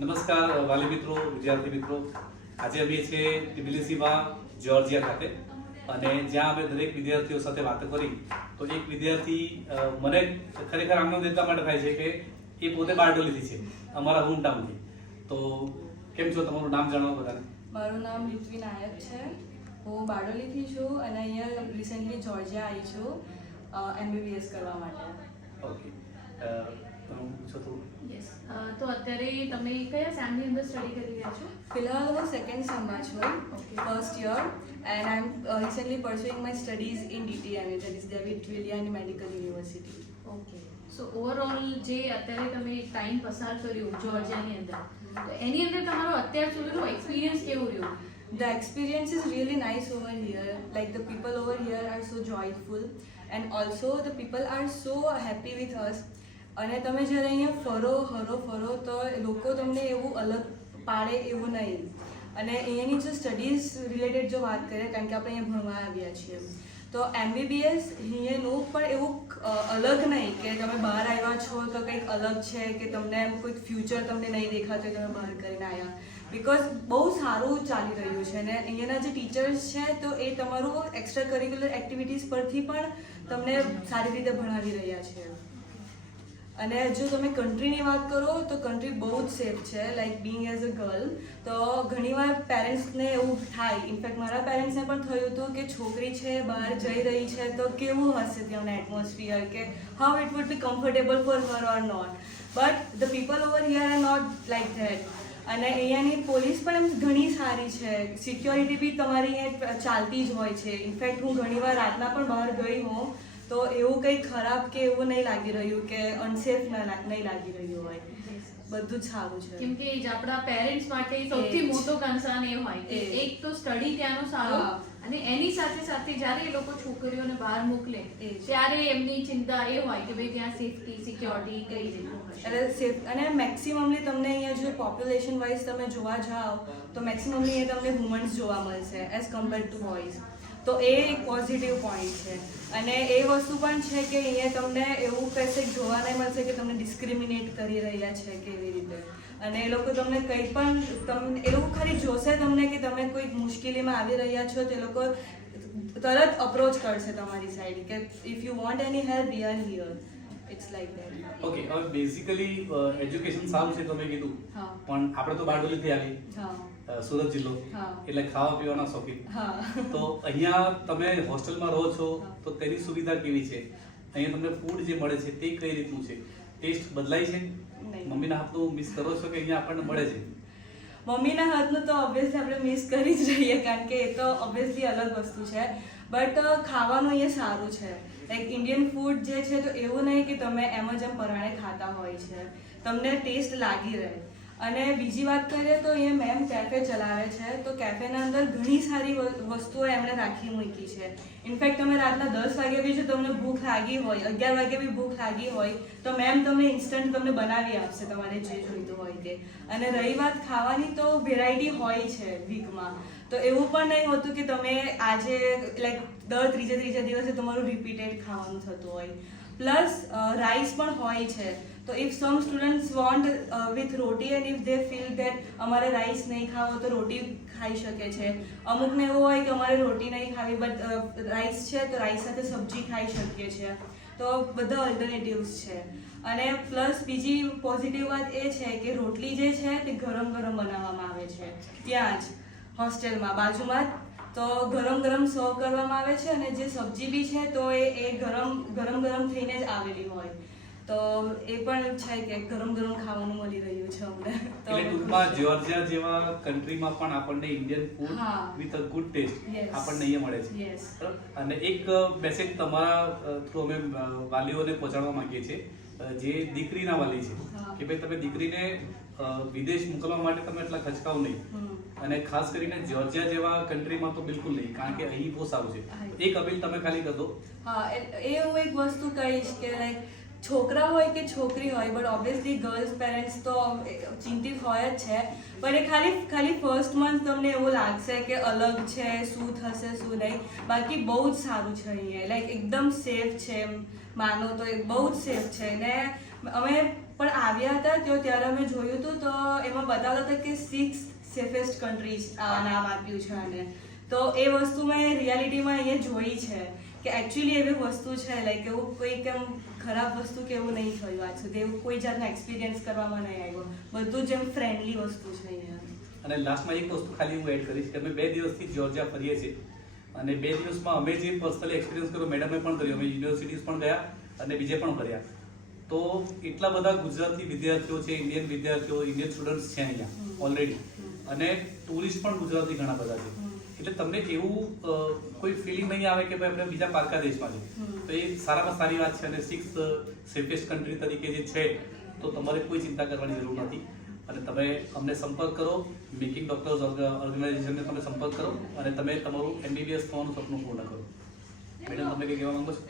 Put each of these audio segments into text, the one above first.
નમસ્કાર વાલી મિત્રો, વિદ્યાર્થી મિત્રો. આજે અમે છીએ ટિબિલિસીમાં જ્યોર્જિયા ખાતે અને જ્યાં અમે દરેક વિદ્યાર્થીઓ સાથે વાતો કરી તો એક વિદ્યાર્થી મને ખરેખર આનંદ એટલા માટે થાય છે કે એ પોતે બારડોલીથી છે, અમારા હોમ ટાઉનથી. તો કેમ છો? તમારું નામ જણાવો બધાને. મારું નામ ઋત્વી નાયક છે. હું બારડોલીથી છું અને અહીંયા રિસેન્ટલી જ્યોર્જિયા આવી છું MBBS કરવા માટે. ઓકે, તો અત્યારે તમે કયા સેમની અંદર સ્ટડી કરી રહ્યા છો? ફિલહાલ હું સેકન્ડ સેમમાં છું, first year, and I am recently pursuing my studies in DTMA, that is David William medical university. Okay, so overall જે અત્યારે તમે ટાઈમ પસાર કર્યો જ્યોર્જિયાની અંદર, તો એની અંદર તમારો અત્યાર સુધીનો એક્સપિરિયન્સ કેવો રહ્યો? The experience is really nice over here. Like the people over here are so joyful, and also the people are so happy with us. અને તમે જ્યારે અહીંયા ફરો તો લોકો તમને એવું અલગ પાડે એવું નહીં. અને અહીંયાની જો સ્ટડીઝ રિલેટેડ જો વાત કરીએ, કારણ કે આપણે અહીંયા ભણવા આવ્યા છીએ, તો MBBS અહીંયાનું પણ એવું અલગ નહીં કે તમે બહાર આવ્યા છો તો કંઈક અલગ છે કે તમને કોઈક ફ્યુચર તમને નહીં દેખાતું તમે બહાર કરીને આવ્યા. બિકોઝ બહુ સારું ચાલી રહ્યું છે અને અહીંયાના જે ટીચર્સ છે તો એ તમારું એક્સ્ટ્રા કરિક્યુલર એક્ટિવિટીઝ પરથી પણ તમને સારી રીતે ભણાવી રહ્યા છે. અને જો તમે કન્ટ્રીની વાત કરો તો કન્ટ્રી બહુ જ સેફ છે. Like Bing as a girl, તો ઘણીવાર પેરેન્ટ્સને એવું થાય, ઇનફેક્ટ મારા પેરેન્ટ્સને પણ થયું હતું કે છોકરી છે બહાર જઈ રહી છે તો કેવું હશે ત્યાંનું એટમોસ્ફિયર, કે how it would be comfortable for her or not. But the people over here are not like that. અને અહીંયાની પોલીસ પણ એમ ઘણી સારી છે, સિક્યોરિટી બી તમારી અહીંયા ચાલતી જ હોય છે. ઇનફેક્ટ હું ઘણીવાર રાતના પણ બહાર ગઈ હોઉં તો એવું કંઈ ખરાબ કે એવું નહીં લાગી રહ્યું કે અનસેફ નહીં લાગી રહ્યું હોય. બધું જ સારું છે. કેમ કે આપણા પેરેન્ટ્સ માટે સૌથી મોટો કન્સર્ન એ હોય કે એક તો સ્ટડી ત્યાંનો સારો, અને એની સાથે સાથે જ્યારે એ લોકો છોકરીઓને બહાર મોકલે ત્યારે એમની ચિંતા એ હોય કે ભાઈ ત્યાં સેફટી સિક્યોરિટી કઈ રીતનું હશે. અને મેક્સિમમલી તમને અહીંયા જો પોપ્યુલેશન વાઇઝ તમે જોવા જાઓ તો મેક્સિમમલી એ તમને વુમન્સ જોવા મળશે એઝ કમ્પેર ટુ બોયઝ. તો એ એક પોઝિટિવ પોઈન્ટ છે. અને એ વસ્તુ પણ છે કે અહીંયા તમને એવું કશે જોવા નહીં મળશે કે તમને ડિસ્ક્રિમિનેટ કરી રહ્યા છે કે એવી રીતે. અને એ લોકો તમને કંઈ પણ તમને એ લોકો ખાલી જોશે તમને કે તમે કોઈ મુશ્કેલીમાં આવી રહ્યા છો તો એ લોકો તરત અપ્રોચ કરશે તમારી સાઈડ કે if you want any help we are here. It's like that. Okay, હવે બેઝિકલી એજ્યુકેશન સારું છે તમે કીધું, પણ આપણે તો બારડોલીથી આવી, સુરત જિલ્લો, એટલે ખાવા પીવાના શોખીન. તો અહીંયા તમે હોસ્ટેલમાં રહો છો તો તેની સુવિધા કેવી છે? અહીંયા તમને ફૂડ જે મળે છે તે કઈ રીતનું છે? ટેસ્ટ બદલાય છે? મમ્મીના હાથનું મિસ કરો છો કે અહીંયા આપણને મળે છે? મમ્મીના હાથનું તો ઓબ્વિયસલી આપણે મિસ કરી જ રહીએ, કારણ કે એ તો ઓબ્વિયસલી અલગ વસ્તુ છે. બટ ખાવાનું અહીંયા સારું છે. લાઈક ઇન્ડિયન ફૂડ જે છે તો એવું નહીં કે તમે એમ જ પરાણે ખાતા હોય છે, તમને ટેસ્ટ લાગી રહે. અને બીજી વાત કરીએ તો અહીંયા મેમ કેફે ચલાવે છે, તો કેફેના અંદર ઘણી સારી વસ્તુઓ એમણે રાખી મૂકી છે. ઇનફેક્ટ તમે રાતના 10 વાગે બી જો તમને ભૂખ લાગી હોય, 11 વાગે બી ભૂખ લાગી હોય તો મેમ તમને ઇન્સ્ટન્ટ તમને બનાવી આપશે તમારે જે જોઈતું હોય તે. અને રહી વાત ખાવાની, તો વેરાયટી હોય છે વીકમાં. તો એવું પણ નહીં હોતું કે તમે આજે લાઈક દર ત્રીજે દિવસે તમારું રિપીટેડ ખાવાનું થતું હોય. પ્લસ રાઈસ પણ હોય છે. તો if sum students want with roti and if they feel that અમારે રાઈસ નહીં ખાવો તો રોટી ખાઈ શકે છે. અમુકને એવું હોય કે અમારે રોટી નહીં ખાવી બટ રાઈસ છે તો રાઈસ સાથે સબ્જી ખાઈ શકીએ છીએ. તો બધા ઓલ્ટરનેટિવ્સ છે. અને પ્લસ બીજી પોઝિટિવ વાત એ છે કે રોટલી જે છે તે ગરમ બનાવવામાં આવે છે ત્યાં જ હોસ્ટેલમાં બાજુમાં જ. તો ગરમ સર્વ કરવામાં આવે છે અને જે સબ્જી બી છે તો એ ગરમ થઈને જ આવેલી હોય. તો એ પણ છે કે ગરમ ખાવાનું મળી રહ્યું છે અમને. એટલે ટૂંકમાં જ્યોર્જિયા જેવા કન્ટ્રીમાં પણ આપણને Indian food with a good taste આપણને અહીંયા મળે છે. અને એક મેસેજ તમારા થ્રુ અમે વાલીઓને પહોંચાડવા માંગીએ છીએ, જે દીકરીના વાલી છે, કે ભાઈ તમે દીકરીને વિદેશ મોકલવા માટે તમે એટલા ખચકાવ નહીં, અને ખાસ કરીને જ્યોર્જિયા જેવા કન્ટ્રીમાં તો બિલકુલ નહીં, કારણ કે અહીં બહુ સારું છે. એક અપીલ તમે ખાલી કરી દો. એ હું એક વસ્તુ કહીશ કે લાઈક છોકરા હોય કે છોકરી હોય, બટ ઓબ્વિયસલી ગર્લ્સ પેરેન્ટ્સ તો ચિંતિત હોય જ છે. પણ એ ખાલી ફર્સ્ટ મંથ તમને એવું લાગશે કે અલગ છે, શું થશે શું નહીં. બાકી બહુ જ સારું છે અહીંયા, લાઈક એકદમ સેફ છે. માનો તો એ બહુ જ સેફ છે. ને અમે પણ આવ્યા હતા ત્યારે અમે જોયું હતું તો એમાં બતાવતા હતા કે 6 સેફેસ્ટ કન્ટ્રીઝ નામ આપ્યું છે અને તો એ વસ્તુ મેં રિયાલિટીમાં અહીંયા જોઈ છે કે એકચ્યુઅલી એવી વસ્તુ છે લાઈક એવું કોઈ કેમ ખરાબ વસ્તુ કે એવું નહીં થયું આજ સુધી, એવું કોઈ જાતનો એક્સપિરિયન્સ કરવામાં નહીં આવ્યો, બધું જ એમ ફ્રેન્ડલી વસ્તુ છે અહીંયા. અને લાસ્ટમાં એક વસ્તુ ખાલી હું એડ કરીશ કે અમે 2 દિવસથી જ્યોર્જિયા ફરીએ છીએ અને 2 દિવસમાં અમે જે પર્સનલી એક્સપિરિયન્સ કર્યો મેડમે પણ કર્યો, અમે યુનિવર્સિટીઝ પણ ગયા અને બીજે પણ ફર્યા. તો એટલા બધા ગુજરાતી વિદ્યાર્થીઓ છે, ઇન્ડિયન વિદ્યાર્થીઓ, ઇન્ડિયન સ્ટુડન્ટ્સ છે અહીંયા ઓલરેડી, અને ટુરિસ્ટ પણ ગુજરાતી ઘણા બધા છે. એટલે તમને એવું કોઈ ફિલિંગ નહીં આવે કે ભાઈ આપણે બીજા પારકા દેશમાં છે. તો એ સારામાં સારી વાત છે. અને 6th સેફેસ્ટ કન્ટ્રી તરીકે જે છે તો તમારે કોઈ ચિંતા કરવાની જરૂર નથી. અને તમે અમને સંપર્ક કરો, મેકિંગ ડોક્ટર્સ ઓર્ગેનાઇઝેશનને તમે સંપર્ક કરો અને તમે તમારું MBBS થવાનું સપનું પૂર્ણ કરો. મેડમ તમે કંઈ કહેવા માંગો છો?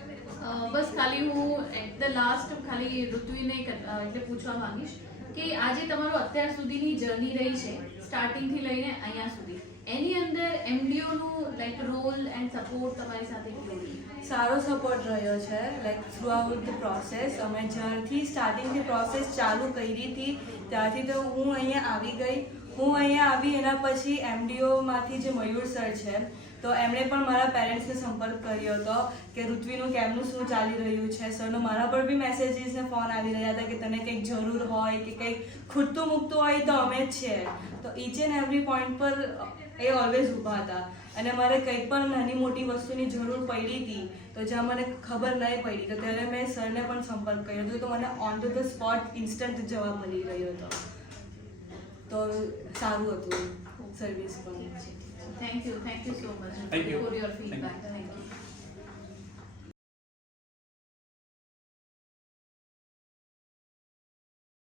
બસ ખાલી હું એટ ધ લાસ્ટ ખાલી ઋત્વીને એટલે પૂછવા માંગીશ કે આજે તમારું અત્યાર સુધીની જર્ની રહી છે સ્ટાર્ટિંગથી લઈને અહીંયા સુધી, એની અંદર MDO નું લાઈક રોલ એન્ડ સપોર્ટ તમારી સાથે કેવો રહ્યો? સારો સપોર્ટ રહ્યો છે like through out the process. અમે જ્યારથી સ્ટાર્ટિંગથી પ્રોસેસ ચાલુ કરી હતી ત્યારથી તો હું અહીંયા આવી ગઈ. હું અહીંયા આવી એના પછી MDOમાંથી જે મયુર સર છે તો એમણે પણ મારા પેરેન્ટ્સને સંપર્ક કર્યો હતો કે ઋત્વીનું કેમનું શું ચાલી રહ્યું છે. સરનો મારા પર બી મેસેજીસ ને ફોન આવી રહ્યા હતા કે તને કંઈક જરૂર હોય કે કંઈક ખૂટતું મૂકતું હોય તો અમે જ છીએ. તો ઈચ એન્ડ એવરી પોઈન્ટ પર એ ઓલવેઝ ઊભા હતા. અને મારે કંઈ પણ નાની મોટી વસ્તુની જરૂર પડી હતી તો જ્યાં મને ખબર નહીં પડી તો ત્યારે મેં સરને પણ સંપર્ક કર્યો હતો તો મને ઓન ધ સ્પોટ ઇન્સ્ટન્ટ જવાબ મળી રહ્યો હતો. તો સારું હતું સર્વિસ પણ. Thank you so much Thank you. for your feedback.